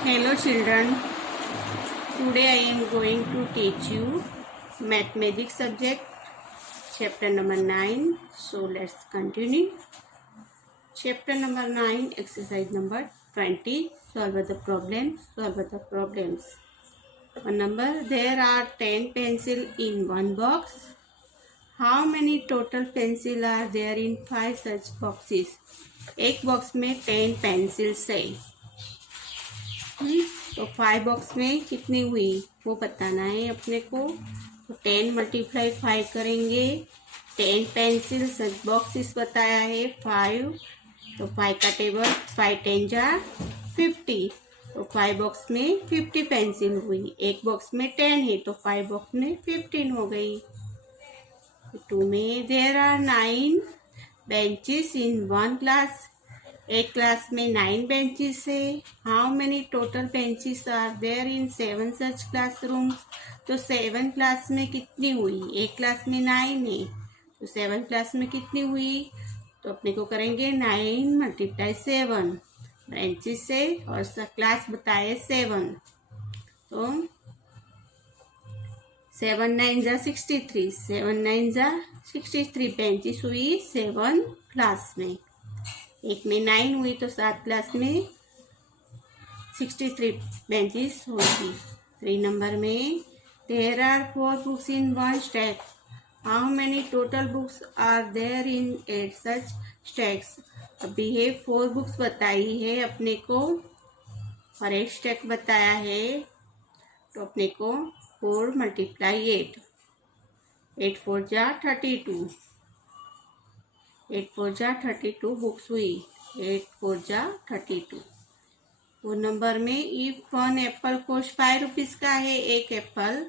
Hello children, today I am going to teach you mathematics subject chapter number 9. So let's continue. Chapter number 9, exercise number 20. Solve the problems. One number, there are 10 pencils in one box. How many total pencils are there in 5 such boxes? एक box में 10 pencils है. तो 5 box में कितनी हुई वो बताना है अपने को. तो 10 मल्टीप्लाई 5 करेंगे. 10 पेंसिल्स बॉक्सेस बताया है 5. तो 5 का टेबल 5 10 जा 50. तो 5 बॉक्स में 50 पेंसिल हुई. एक बॉक्स में 10 है तो 5 बॉक्स में 15 हो गई. 2 में there are 9 benches in one class. एक क्लास में 9 बेंचेस है. How many total benches are there in 7 such classrooms. तो 7 क्लास में कितनी हुई. एक क्लास में 9 है तो 7 क्लास में कितनी हुई. तो अपने को करेंगे 9 मल्टीप्लाई 7 बेंचेस है और क्लास बताए 7. तो 7 9 जा 63. 7 9 जा 63 बेंचेस हुई 7 क्लास में. एक में 9 हुई तो 7 क्लास में 63 बेंचेस होगी. 3 नंबर में there are 4 books in one stack. How many total books are there in 8 such stacks. अभी है 4 बुक्स बताई है अपने को और 8 स्टैक बताया है. तो अपने को 4 मल्टीप्लाई 8. 8 4 जा 32. 8 4 जा 32 बुक्स हुई. 8 4 जा 32. 4 नंबर में इफ 1 एप्पल कॉस्ट 5 रुपीज का है एक Apple,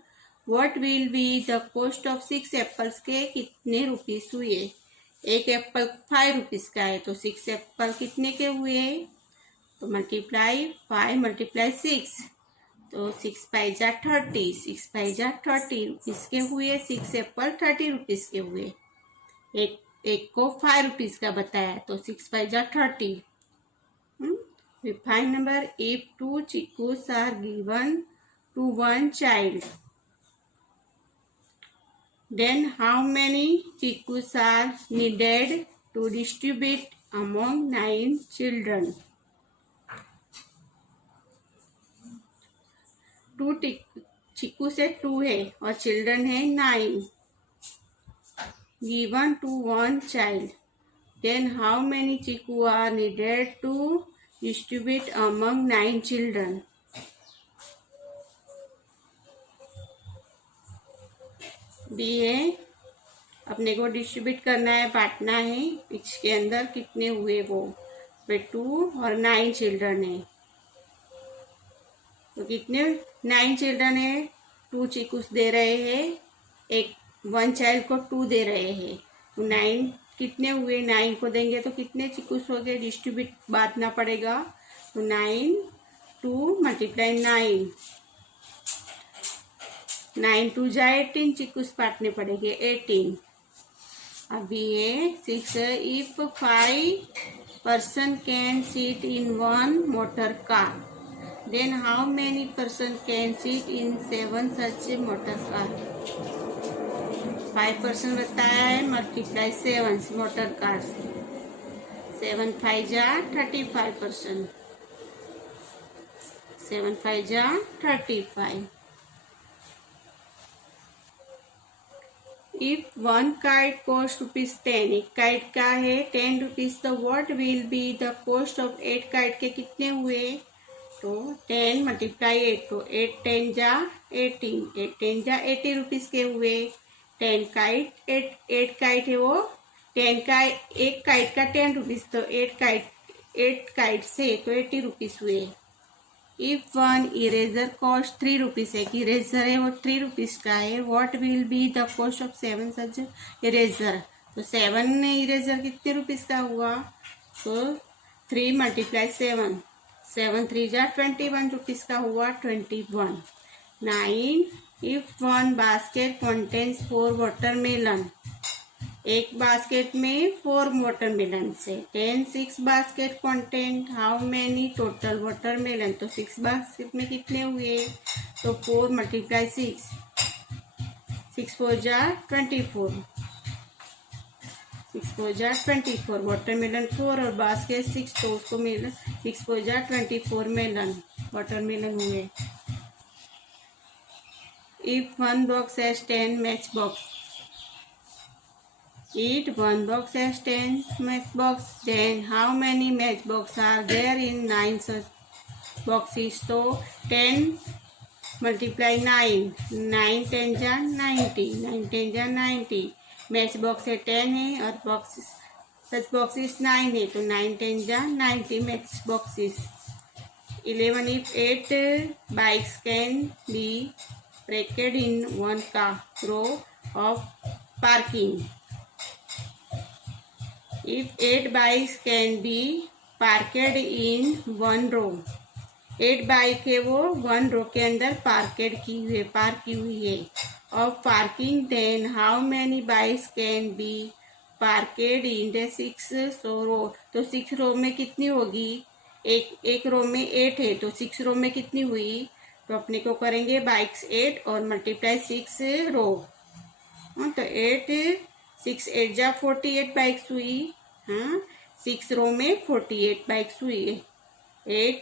what will be the cost of 6 apples के कितने रुपीस हुए. एक एप्पल 5 रुपीज का है तो 6 एप्पल कितने के हुए. तो मल्टीप्लाई 5 मल्टीप्लाई 6. तो 6 5 जा 30. 6 5 जा 30 रुपीज के हुए. 6 एप्पल 30 रुपीज के हुए. एक को 5 रुपीज का बताया तो 6 5 जा 30. 5 number if 2 chikoos are given to one child, then how many chickus are needed to distribute among 9 children. 2 chikoo से 2 है और चिल्ड्रन है 9. given to one child, then how many chicku are needed to distribute among 9 children. B है अपने को distribute करना है, बांटना है. इसके अंदर कितने हुए वो 2 और 9 चिल्ड्रन है. तो कितने 9 चिल्ड्रन है. 2 चिक्कूस दे रहे हैं. एक 1 चाइल्ड को 2 दे रहे हैं. तो 9 कितने हुए. 9 को देंगे तो कितने चिक्कूस हो गए. डिस्ट्रीब्यूट बांटना पड़ेगा. तो 9 2 मल्टीप्लाई 9. 9 2 जा 18 चिक्कूस बांटने पड़ेंगे 18. अभी ये 6 if 5 person can seat in one motor car, then how many person can seat in 7 such motor car. 5 person बताया है मल्टीप्लाई 7 मोटर कार. 7 5 जा 35 पर्सन. 7 5 जा 35. इफ 1 काइट कॉस्ट ₹10, एक काइट का है 10 रुपीज, तो what will be the cost of 8 kite के कितने हुए. तो 10 मल्टीप्लाई 8. तो 8 10 जा 18. 8 10 जा 80 रुपीज के हुए. 10 काइट 8 काइट है वो 10 का एक काइट का 10 रुपीज. तो 8 काइट से तो 80 रुपीज हुए. इफ 1 इरेजर कॉस्ट 3 रुपीज, एक इरेजर है वो 3 रुपीज का है, what will be the cost of 7 such eraser. तो 7 इरेजर कितने रुपीज का हुआ. तो 3 मल्टीप्लाई 7. 7 3 जा 21 रुपीज का हुआ 21. 9 इफ 1 बास्केट कंटेन्स 4 वाटरमेलन, एक बास्केट में 4 वाटरमेलन से 10 6 basket content how many total watermelon. तो 6 बास्केट में कितने हुए, तो 4 मल्टीप्लाई 6 6 4 जा 24 6 4 जा 24 वाटरमेलन 4 और बास्केट 6 तो उसको मेलन 6 4 जा 24 मेलन वाटरमेलन हुए। If one box has 10 match box, Eat one box has 10 matchbox. Then how many matchbox are there in 9 such boxes? तो 10 multiply 9 9 10 जा 90 9 10 जा 90 मैच बॉक्स है 10 है और बॉक्सेस सच बॉक्सेस 9 है तो 9 10 जा 90 match boxes. 11 if 8 bikes can be parked in one car row of parking. If 8 bikes can be parked in one row, 8 bike है वो 1 रो के अंदर पार्क की हुई है of parking. Then how many bikes can be parked in the 6 row. तो 6 रो में कितनी होगी, एक रो में 8 है तो 6 रो में कितनी हुई, तो अपने को करेंगे बाइक्स 8 और मल्टीप्लाई 6 रो। तो 8 6 8 जा 48 बाइक्स हुई। हाँ 6 रो में 48 बाइक्स हुई है। 8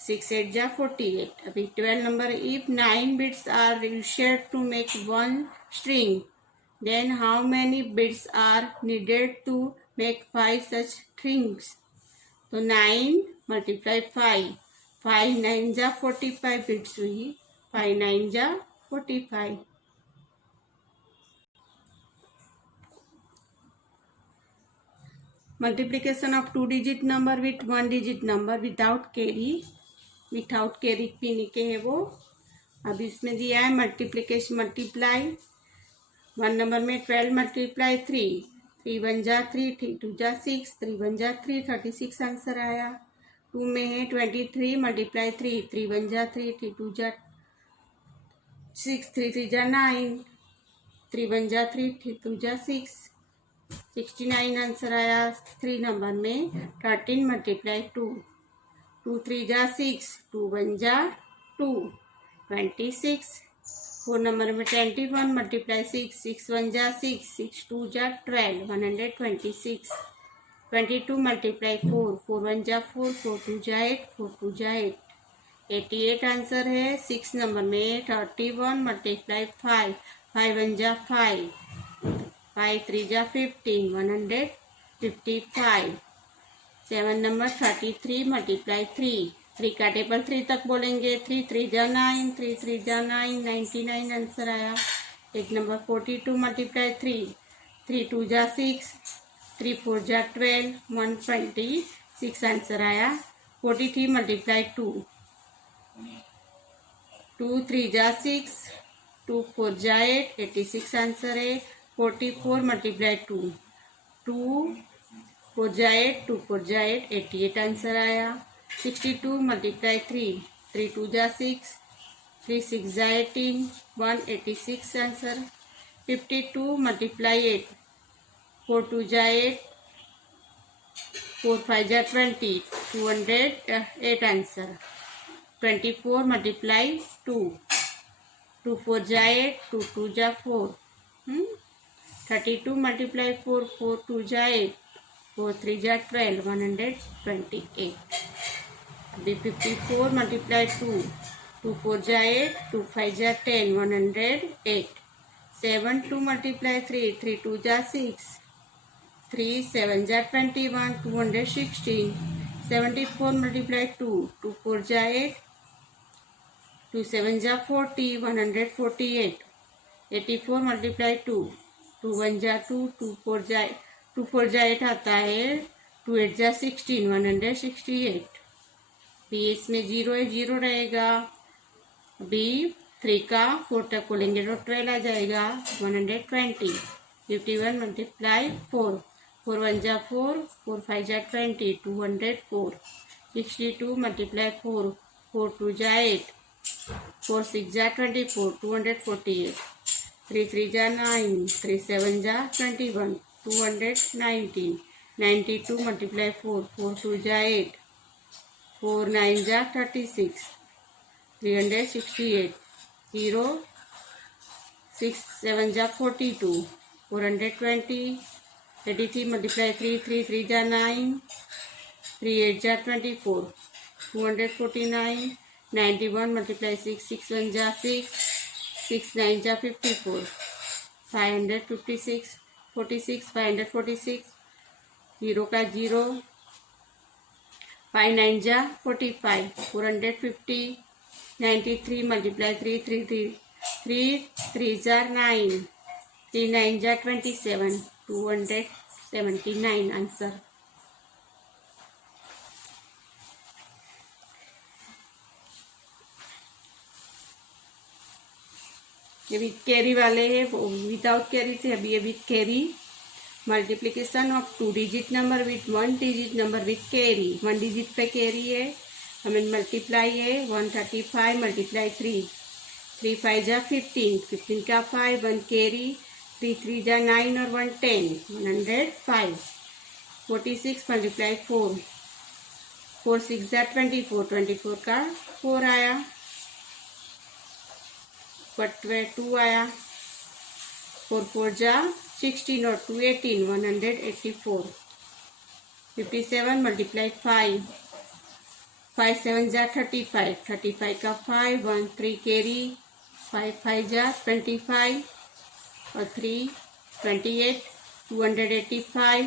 6 8 जा 48। अभी 12 number if 9 bits are used to make 1 string then how many bits are needed to make 5 such strings. तो 9 मल्टीप्लाई 5 5 9 जा 45 बिट्स हुई। 5 9 जा 45। Multiplication of 2 digit number with 1 digit number without carry पीने के है वो। अब इसमें दिया है मल्टीप्लिकेशन मल्टीप्लाई 1 नंबर में 12 मल्टीप्लाई 3 3 1 जा 3 3 2 जा 6 3 1 जा 3 36 आंसर आया। 2 में है 23 मल्टीप्लाई 3 3 1 जा 3 3 2 जा 6 3 3 जा 9 3 1 जा 3 3 2 जा 6 69 आंसर आया। 3 नंबर में 13 मल्टीप्लाई 2 2 3 जा 6 2 1 जा 2 26। 4 नंबर में 21 मल्टीप्लाई 6 6 1 जा 6 6 2 जा 12 126। 22 मल्टीप्लाई 4 4 1 जा 4 4 2 जा 8 4 2 जा 8 88 आंसर है। 6 नंबर में 31 मल्टीप्लाई 5 5 1 जा 5 5 3 जा 15 155। 7 नंबर 33 मल्टीप्लाई 3 3 का टेबल 3 तक बोलेंगे। 3 3 जा 9 3 3 जा 9 99 आंसर आया। 1 नंबर 42 मल्टीप्लाई 3 3 2 जा 6 3 4 जा 12 126 आंसर आया। 43 मल्टीप्लाई 2 2 3 जा 6 2 4 जा 8 86 आंसर है। 44 मल्टीप्लाई 2 2 4 जा 8 2 4 जा 8 88 आंसर आया। 62 मल्टीप्लाई 3 3 2 जा 6 3 6 जा 18 186 आंसर। 52 मल्टीप्लाई 8 4 2 जा 8 4 5 जा 20 208 आंसर। 24 मल्टीप्लाई 2 2 4 जा 8 2 2 जा 4 32 मल्टीप्लाई 4 4 2 जा 8 4 3 जा 12 128। अभी 54 मल्टीप्लाई 2 2 4 जा 8 2 5 जा 10 108। 7 2 मल्टीप्लाई 3 3 2 जा 6 3 7 जा 21 216। 74 मल्टीप्लाई 2 2 4 जा 8 2 7 जा 40 148। 84 मल्टीप्लाई 2 2 1 जा 2 2 4 जा 8 आता है। 2 8 जा 16 168। बी इसमें 0 है 0 रहेगा। बी 3 का 4 तक बोलेंगे तो 12 आ जाएगा 120। 51 मल्टीप्लाई 4 4 1 जा 4 4 5 जा 20 204। 62 मल्टीप्लाई 4 4 2 जा 8 4 6 जा 24 248। 3 3 जा 9, 3 7 जा 21, 219, 92 multiply 4, 4 2 जा 8, 4 9 जा 36, 368, 0 6 7 जा 42, 420, 33 multiply 3, 3 3 जा 9, 3 8 जा 24, 249, 91 multiply 6, 6 1 जा 6, 6 9 जा 54, 556, 46, 546, 0 का 0, 5 9 जा 45, 450, 93 multiply 3, 3 3, 3 3 जा 9, 3 9 जा 27, 279 आंसर। ये विथ कैरी वाले हैं, वो विदाउट कैरी थे, अभी ये with carry. Multiplication of 2 digit number with 1 digit number with carry. 1 digit पे कैरी है, हमें मल्टीप्लाई है 135 मल्टीप्लाई 3, 3 5 जा 15, 15 का 5, 1 कैरी, 3 3 जा 9 और 1 10, 105, 46 मल्टीप्लाई 4, 4 6 जा 24, 24 का 4 आया, बट 2 आया, 4 4 जा 16 और 2 18, 184, 57 मल्टीप्लाई 5, 5 7 जा 35, 35 का 5, 1 3 कैरी, 5 5 जा 25 और 3 28, 285,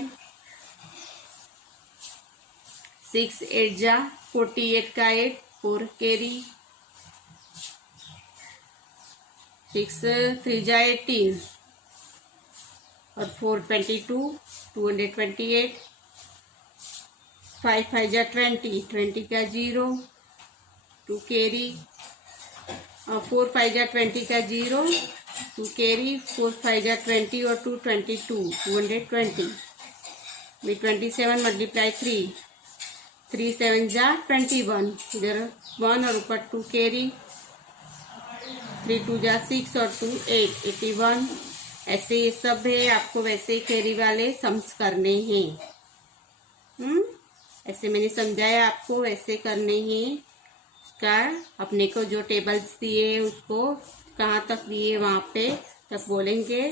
6 8 जा 48 का 8, 4 कैरी, 6 3 जा 18 और 4 22, 228, 5 5 जा 20, 20 का 0, 2 कैरी, और 4 5 जा 20 का 0, 2 कैरी, 4 5 जा 20 और 2 22, 220, 27 मल्टीप्लाई 3, 3 7 जा 21, इधर 1 और ऊपर 2 कैरी, 3 2 जा 6 और 2 8, 81। ऐसे ये सब है, आपको वैसे ही कैरी वाले सम्स करने हैं। ऐसे मैंने समझाया, आपको वैसे करने हैं। इसका अपने को जो टेबल्स दिए उसको कहाँ तक दिए वहाँ पे तक बोलेंगे।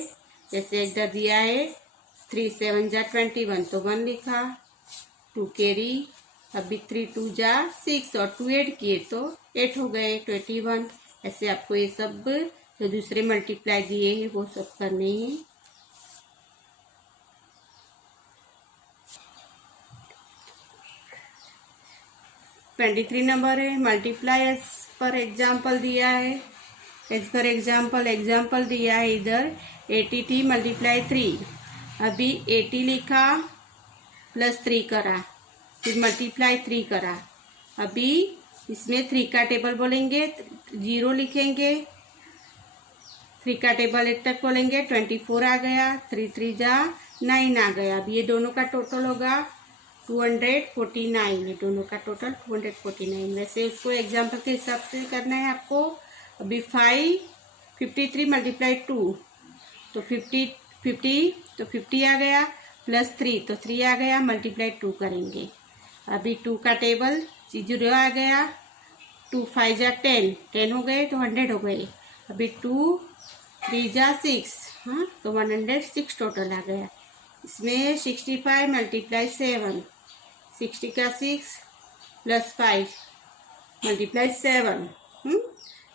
जैसे इधर दिया है 3 7 जा 21 तो 1 लिखा, 2 कैरी, अभी 3 2 जा 6 और 2 8 किए तो 8 हो गए, 21। ऐसे आपको ये सब जो दूसरे मल्टीप्लाई दिए हैं वो सब करने हैं। ट्वेंटी 23 नंबर है, मल्टीप्लाई एज पर एग्जाम्पल दिया है। एज पर एग्जाम्पल दिया है इधर 83 मल्टीप्लाई 3, अभी 80 लिखा प्लस 3 करा, फिर मल्टीप्लाई 3 करा। अभी इसमें 3 का टेबल बोलेंगे, 0 लिखेंगे, 3 का टेबल 1 तक बोलेंगे, 24 आ गया, 3 3 जा 9 आ गया। अब ये दोनों का टोटल होगा 249, ये दोनों का टोटल 249। वैसे उसको एग्जाम्पल के हिसाब से करना है आपको। अभी 53 मल्टीप्लाई 2 तो 50 आ गया, प्लस 3 तो 3 आ गया, मल्टीप्लाई 2 करेंगे। अभी 2 का टेबल 0 आ गया, 2 5 जा 10 हो गए तो 100 हो गए। अभी 2 3 जा 6, हाँ तो 106 टोटल आ गया। इसमें 65 मल्टीप्लाई 7, 60 का 6 प्लस 5 मल्टीप्लाई 7।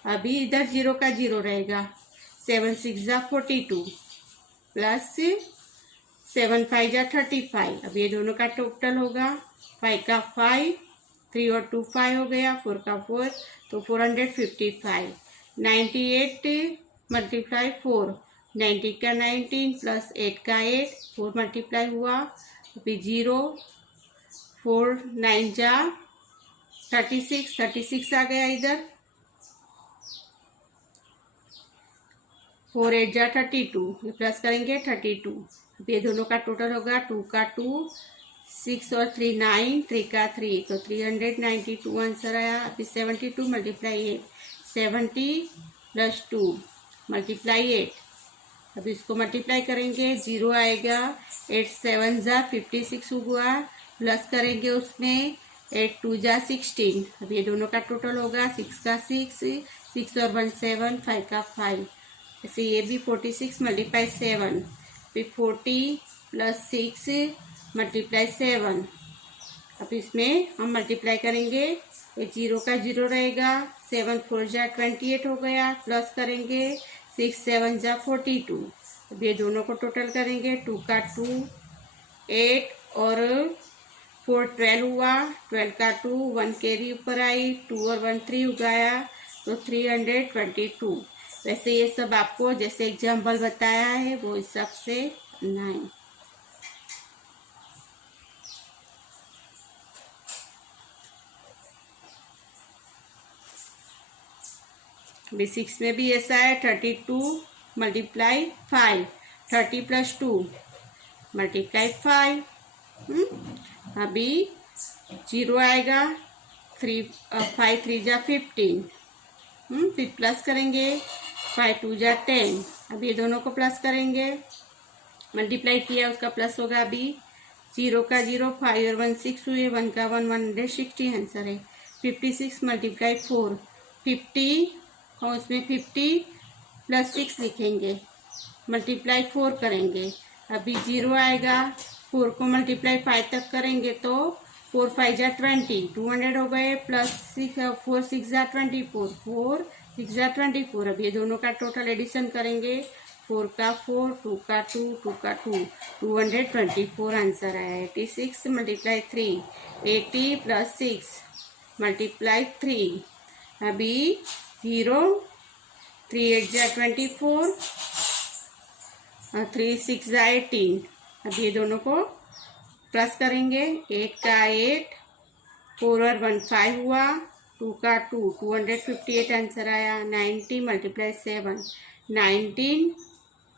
अभी इधर 0 का 0 रहेगा, 7 6 जा 42 प्लस 7 5 जा 35। अब ये दोनों का टोटल होगा 5 का 5, 3 और 2 5 हो गया, 4 का 4 तो 455। 98 मल्टीप्लाई 4, 90 का 19 प्लस 8 का 8, 4 मल्टीप्लाई हुआ। अभी 0, 4 9 जा 36 आ गया इधर, 4 8 जा 32, ये प्लस करेंगे 32। अब ये दोनों का टोटल होगा 2 का 2, 6 और 3 9, 3 का 3 तो 392 आंसर आया। अभी 72 मल्टीप्लाई 8, 70 प्लस 2 मल्टीप्लाई 8 अब इसको मल्टीप्लाई करेंगे, 0 आएगा, 8 7 जा 56 हुआ, प्लस करेंगे उसमें 8 2 जा 16। अब ये दोनों का टोटल होगा 6 का 6, 6 और 1 7, 5 का 5। ऐसे ये भी 46 मल्टीप्लाई 7, फिर 40 प्लस 6 मल्टीप्लाई 7। अब इसमें हम मल्टीप्लाई करेंगे, ये 0 का 0 रहेगा, 7 4 जा 28 हो गया, प्लस करेंगे 6 7 जा 42। अब ये दोनों को टोटल करेंगे, 2 का 2 8 और 4 12 हुआ, 12 का 2 1 कैरी ऊपर आई, 2 और 1 3 उगाया तो 322। वैसे ये सब आपको जैसे एग्जाम्पल बताया है वो हिसाब से करना है। B6 में भी ऐसा है, 32 मल्टीप्लाई 5, 30 प्लस 2 मल्टीप्लाई 5। अभी 0 आएगा, 5 3 जा 15, फिर प्लस करेंगे, 5 2 जा 10। अब ये दोनों को प्लस करेंगे, मल्टीप्लाई किया उसका प्लस होगा। अभी 0 का 0, 5 और 1 6 हुए, 1 का 1 160 आंसर है। 56 मल्टीप्लाई 4 50, और उसमें 50 प्लस 6 लिखेंगे, मल्टीप्लाई 4 करेंगे। अभी 0 आएगा, 4 को मल्टीप्लाई 5 तक करेंगे तो 4 5 जा 20, 200 हो गए, प्लस 6 4 6 जा 24, 4 6 जा 24। अब ये दोनों का टोटल एडिशन करेंगे, 4 का 4, 2 का 2, 2 का 2, 224 आंसर आया। 86 मल्टीप्लाई 3, 80 प्लस 6 मल्टीप्लाई 3। अभी 0 3 8 जा 24 और 3 6 जा 18। अब ये दोनों को प्लस करेंगे, 8 का 8, 4 और 1 5 हुआ, 2 का 2, 258 आंसर आया। 90 मल्टीप्लाई 7, 19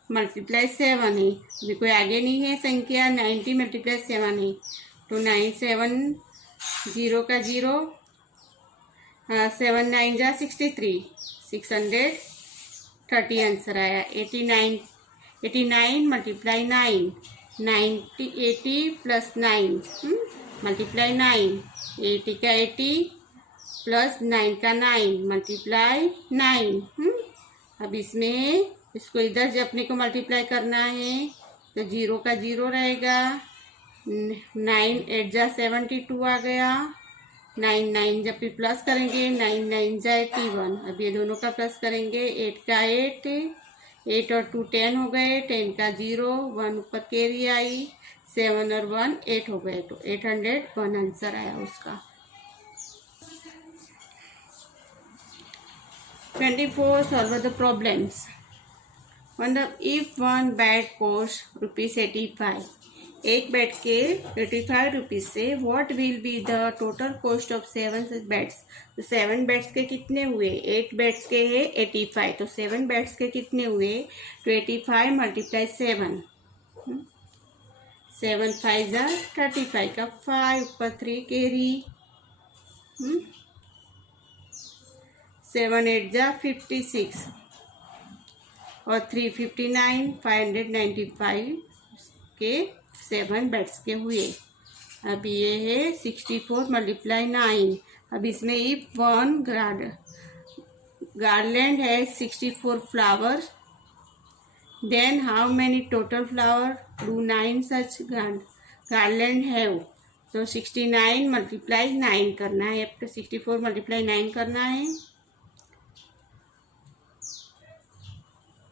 मल्टीप्लाई 7 है, अभी कोई आगे नहीं है संख्या, 90 मल्टीप्लाई 7 है तो 9 7 0 का 0, 7 9 जा 63, 630 आंसर आया। 89 मल्टीप्लाई 9, 90 80 प्लस 9 मल्टीप्लाई 9, 80 का 80 प्लस 9 का 9 मल्टीप्लाई 9। अब इसमें इसको इधर जब अपने को मल्टीप्लाई करना है तो 0 का 0 रहेगा, 9 8 जा 72 आ गया, 9 9 जब भी प्लस करेंगे 9 9 जा 81। अब ये दोनों का प्लस करेंगे, 8 का 8 और 2 10 हो गए, 10 का 0 1 ऊपर कैरी आई, 7 और 1 8 हो गए तो 801 आंसर आया उसका। 24 solve the problems. If one bed costs ₹85, एक बेड के 85 रुपीज से what will be the total cost of 7 beds. तो 7 बेड्स के कितने हुए, 8 बेड्स के है 85, तो 7 बेड्स के कितने हुए, तो 85 मल्टीप्लाई 7, 7 5 जा 35 का 5 ऊपर 3 कैरी, 7 8 जा 56 और 3 59, 595 के 7 बेड्स के हुए। अब ये है 64 मल्टीप्लाई 9। अब इसमें इफ वन गार्लैंड है 64 flowers, then how many total flower do 9 such garland have. तो 69 मल्टीप्लाई 9 करना है, 64 मल्टीप्लाई 9 करना है।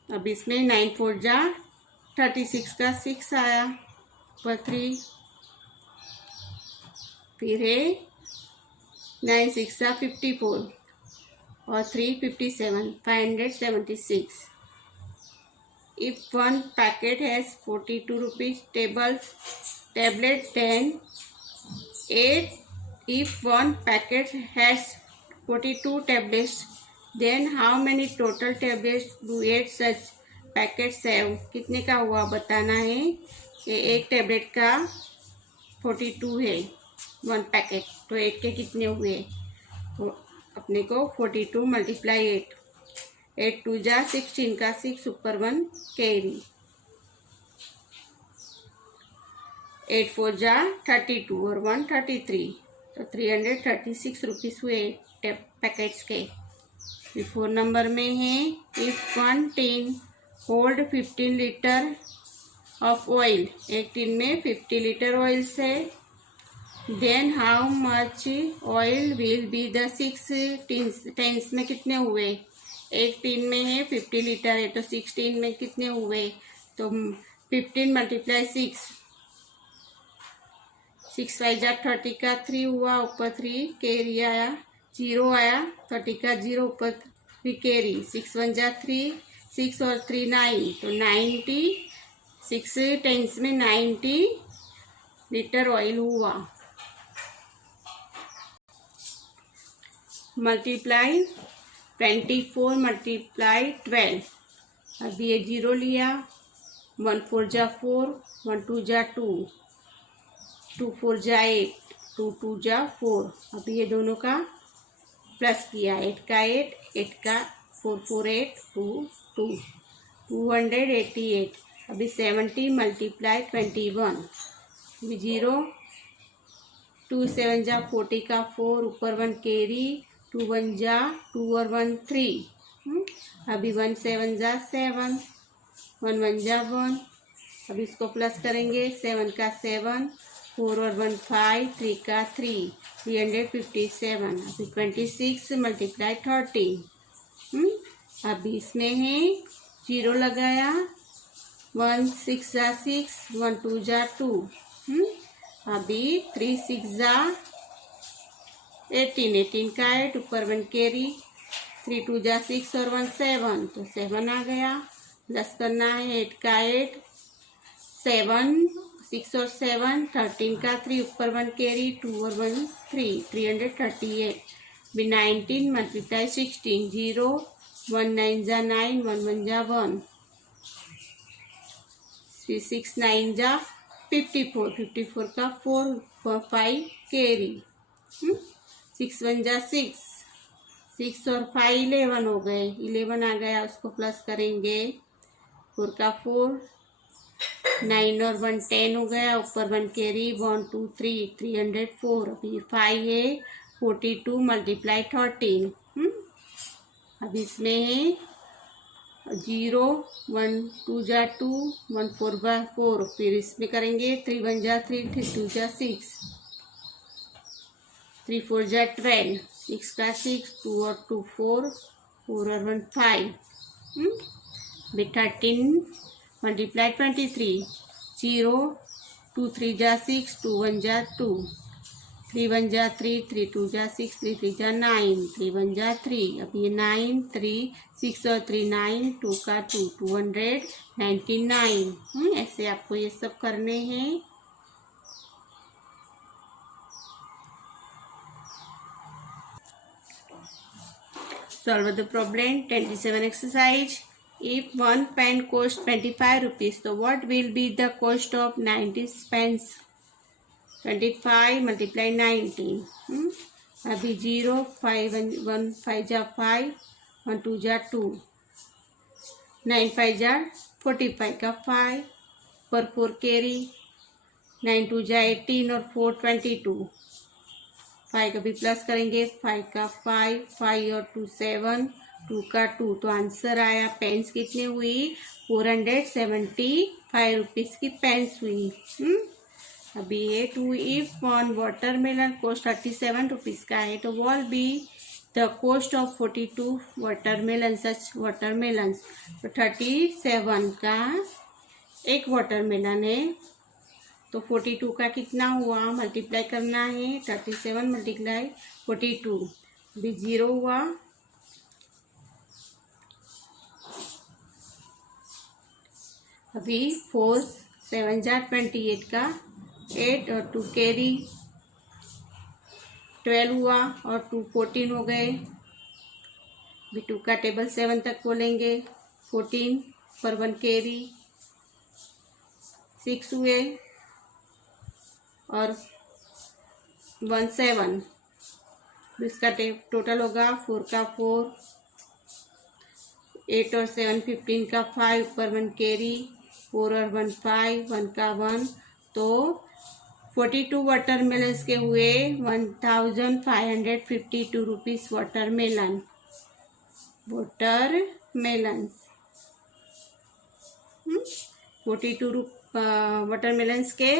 अब इसमें 9 4 जा 36 का 6 आया पर 3, फिर है 9 6 जा 54 और 3 57, 576। If one packet has 42 rupees tablet, then 8. If one packet has 42 tablets, then how many total tablets do 8 such packets have? कितने का हुआ बताना है। ये एक टेबलेट का 42 है 1 पैकेट, तो 8 के कितने हुए, तो अपने को 42 मल्टीप्लाई 8, 8 2 जा 16 का 6 ऊपर 1 कैरी। 8 4 जा 32 और 1 33, तो 336 रुपीज़ हुए पैकेट्स के। 4 नंबर में है, if 1 tin hold 15 litre of oil, एक टिन में 50 लीटर ऑयल है, then how much oil will be the 6 tins में कितने हुए? एक टिन में है 50 लीटर है, तो 6 टिन में कितने हुए? तो 15 मल्टीप्लाई 6 5 जा 30 का 3 हुआ, ऊपर 3 कैरी आया, 0 आया, 30 का 0 ऊपर 3 कैरी, 6 1 जा 3, 6 और 3 9, तो 90, 6 टेंस में 90 लीटर ऑयल हुआ। मल्टीप्लाई 24 मल्टीप्लाई 12, अब ये 0 लिया, 1 4 जा 4, 1 2 जा 2, 2 4 जा 8, 2 2 जा 4, अब ये दोनों का प्लस किया, 8 का 8, 8 का 4 4 8 2 2, 288। अभी 70 मल्टीप्लाई 21, अभी 0, 2 7 जा 40 का 4, ऊपर 1 कैरी, 2 1 जा 2 और 1 3, अभी 1 7 जा 7, 1 1 जा 1, अब इसको प्लस करेंगे, 7 का 7, 4 और 1 5, 3 का 3, 357। अभी 26 मल्टीप्लाई 13, अभी इसमें है 0 लगाया, 1 6 जा 6, 1 2 जा 2, अभी 3 6 जा 18, 18 का 8, ऊपर 1 कैरी, 3 2 जा 6 और 1 7, तो 7 आ गया, प्लस करना है, 8 का 8, 7 6 और 7, 13 का 3, ऊपर 1 कैरी, 2 और 1 3, 338। भी 19 मल्टीप्लाई 16, 0 1 9 जा 9, 1 1 जा 1, 6 9 जा 54, 54 का 4 5 कैरी, 6 1 जा 6, 6 और 5 11 हो गए, 11 आ गया, उसको प्लस करेंगे, 4 का 4, 9 और 1 10 हो गया, ऊपर 1 कैरी, 1 2 3, 304। अभी 5 है 42 मल्टीप्लाई 13, अब इसमें है 0 1 2 जा 2, 1 4 जा 4, फिर इसमें करेंगे 3 1 जा 3, 3 2 जा 6, 3 4 जा 12, 6 का 6, 2 और 2 4, 4 और 1 5, भी 13 मल्टीप्लाई 23, 0 2 3 जा 6, 2 1 जा 2, 3 1 जा 3, 3 2 जा 6, 3 3 जा 9, 3 1 जा 3, अब ये 9 3 6 और 3 9, 2 का 2, 299। ऐसे आपको ये सब करने हैं। Solve the problem 27 exercise. If one pen costs 25 rupees, so what will be the cost of 90 pens? 25 multiply 19, अभी 0 5 1 5 जा 5, 1 2 जा 2, 9 5 जा 45 का 5, पर 4 कैरी, 9 2 जा 18 और 4 22, 5 का भी प्लस करेंगे, 5 का 5, 5 और 2 7, 2 का 2, तो आंसर आया पेन्स कितने हुई? 475 रुपीज़ की पेन्स हुई। अभी ये 2 if one watermelon cost 37 rupees का है, तो wall be the cost of 42 watermelon such watermelon, तो 37 का एक वाटरमेलन है, तो 42 का कितना हुआ? मल्टीप्लाई करना है, 37 मल्टीप्लाई 42, भी 0 हुआ, अभी 4 7 जा 28 का 8 और 2 कैरी 12 हुआ और 2 14 हो गए, भी 2 का टेबल 7 तक बोलेंगे, 14 पर 1 कैरी 6 हुए और 1 7, इसका टोटल होगा 4 का 4, 8 और 7 15 का 5, ऊपर 1 कैरी, 4 और 1 5, 1 का 1, तो 42 वाटरमेलन्स के हुए 1552 रुपीज वाटरमेलन। वाटरमेलन्स 42 वाटरमेलन्स के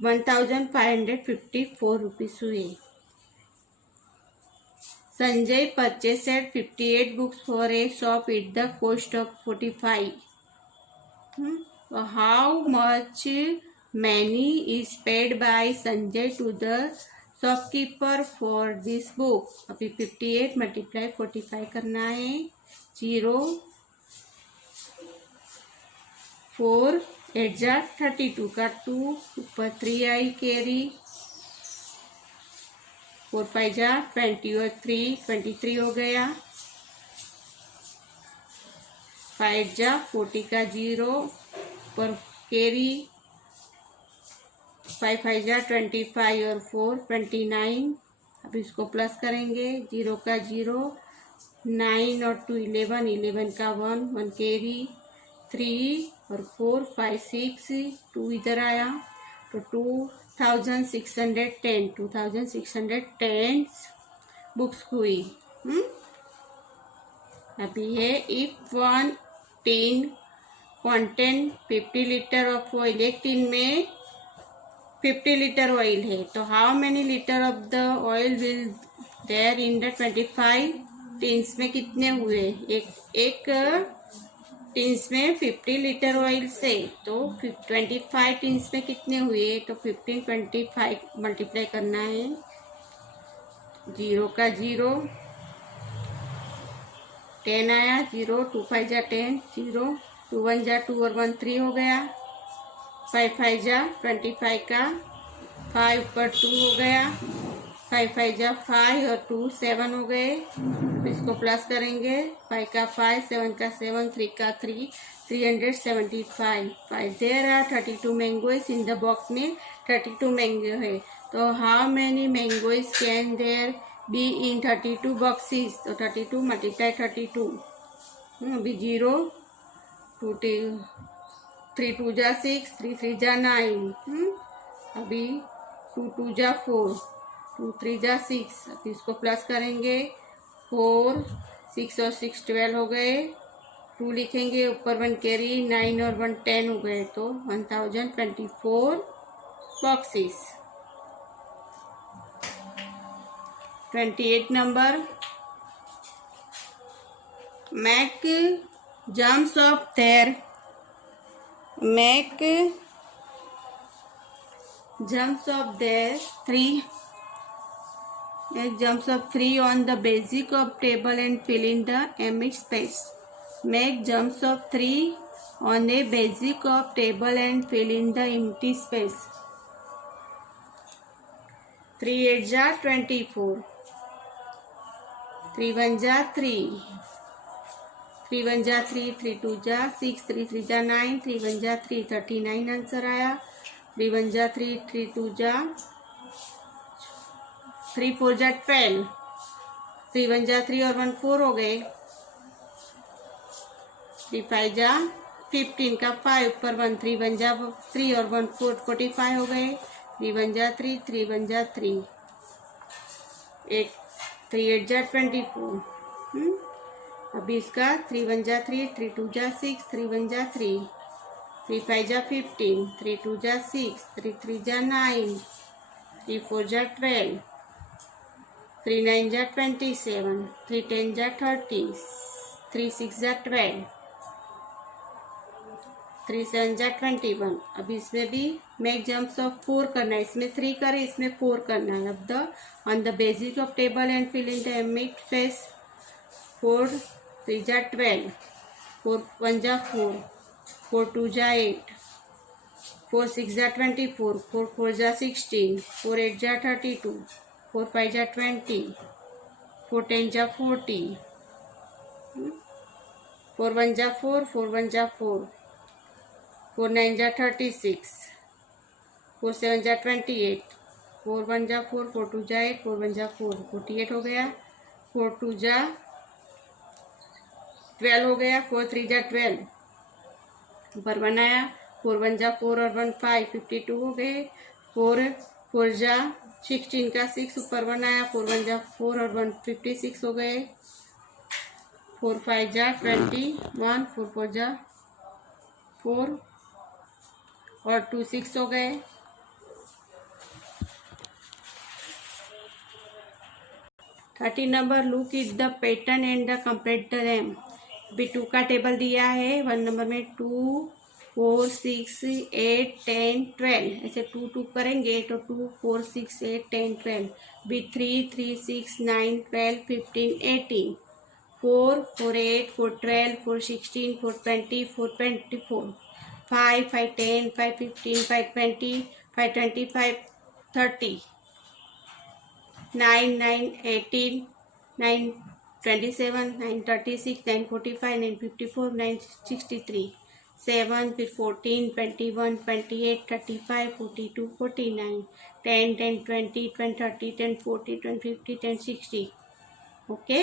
1554 रुपीज हुए। Sanjay purchased 58 books for a shop at the cost of 45. So how much money is paid by Sanjay to the shopkeeper for this book? अभी 58 multiply 45 करना है। 0 4 8 जा 32 का 2, ऊपर 3 आई कैरी, 4 5 जा 20 और 3 23 हो गया। 5 जा 40 का 0, पर कैरी, 5 5 जा 25 और 4 29। अब इसको प्लस करेंगे, 0 का 0, 9 और 2 11, 11 का 1, 1 कैरी, 3 और 4 5 6, 2 इधर आया, तो 2610 बुक्स हुई। अभी है if 1 tin content 50 litre of oil, एक टीन में 50 लीटर ऑयल है, तो how many litre of the oil will there in the 25 tins में कितने हुए? एक टीन्स में 50 लीटर ऑयल से, तो 25 टीन्स में कितने हुए? तो 15 25 मल्टीप्लाई करना है। 0 का 0, 10 आया, 0 2 5 जा 10, 0 2 1 जा 2 और 1 3 हो गया। 5 5 जा 25 का 5, ऊपर 2 हो गया। 5 5 जा 5 और 2 7 हो गए। इसको प्लस करेंगे, 5 का 5, 7 का 7, 3 का 3, 375। 5 there are 32 mangoes in the box में 32 मैंगो है, तो how many mangoes can there be in 32 boxes? तो 32 मल्टीप्लाई 32। अभी 0 2 3 2 जा 6, 3 3 जा 9, अभी 2 2 जा 4, 2 3 जा 6। अभी इसको प्लस करेंगे, 4 6 और 6 12 हो गए। 2 लिखेंगे, ऊपर 1 कैरी, 9 और 1 10 हो गए, तो 1024 boxes. 28 number, make jumps of there, make jumps of their 3, make jumps of 3 on the basic of table and fill in the empty space. Make jumps of 3 on a basic of table and fill in the empty space. 3 8 जा 24, 3 1 जा 3, 3 1 जा 3, 3 2 जा 6, 3 3 जा 9, 3 1 जा 3, 39 answer आया। 3 1 जा 3, 3 2 जा 3 4 जा 12, 3 1 जा 3 और 1 4 हो गए। 3 5 जा 15 का 5, ऊपर 1 3 1 जा 3 और 1 4 45 हो गए। 3 1 जा 3, 3 1 जा 3, 8 3 8 जा 24। अभी इसका 3 1 जा 3, 3 2 जा 6, 3 1 जा 3, 3 5 जा 15, 3 2 जा 6, 3 3 जा 9, 3 4 जा 12, 3 9 जा 27, 3 10 जा 30, 3 6 जा 12, 3 7 जा 21। अभी इसमें भी मेक जम्प्स ऑफ 4 करना है, इसमें 3 करे, इसमें 4 करना है। अब the on the basis of table and fill in the empty space. 4 3 जा 12, 4 1 जा 4, 4 2 जा 8, 4 6 जा 24, 4 4 जा 16, 4 8 जा 32, 4 5 जा 20, 4 10 जा 40, 4 1 जा 4, 4 1 जा 4, 4 9 जा 36, 4 7 जा 28, 4 1 जा 4, 4 2 जा 8, 4 1 जा 4, 48 हो गया। 4 2 जा 12 हो गया, 4 3 जा 12, ऊपर बनाया, 4 1 जा 4 और 1 5, 52 हो गए। 4 4 जा 16 का 6, ऊपर बनाया, 4 1 जा 4 और 1 56 हो गए। 4 5 जा 21, 4 4 जा 4 और 2 6 हो गए। 13 number, look it the pattern and the complete the RAM. अभी 2 का टेबल दिया है, 1 नंबर में 2 4 6 8 10 12, ऐसे 2 2 करेंगे तो 2 4 6 8 10 12, बी 3 3 6 9 12 15 18, 4 4 8 4 12 4 16 4 20 4 24, 5 5 10 5 15 5 20 5 25 30, 9 9 18 9 27 9 36 9 45 9 54 9 63, 7 फिर 14 21 28 35 42 49, 10 10 20 20 30 10 40 10 50 10 60। ओके।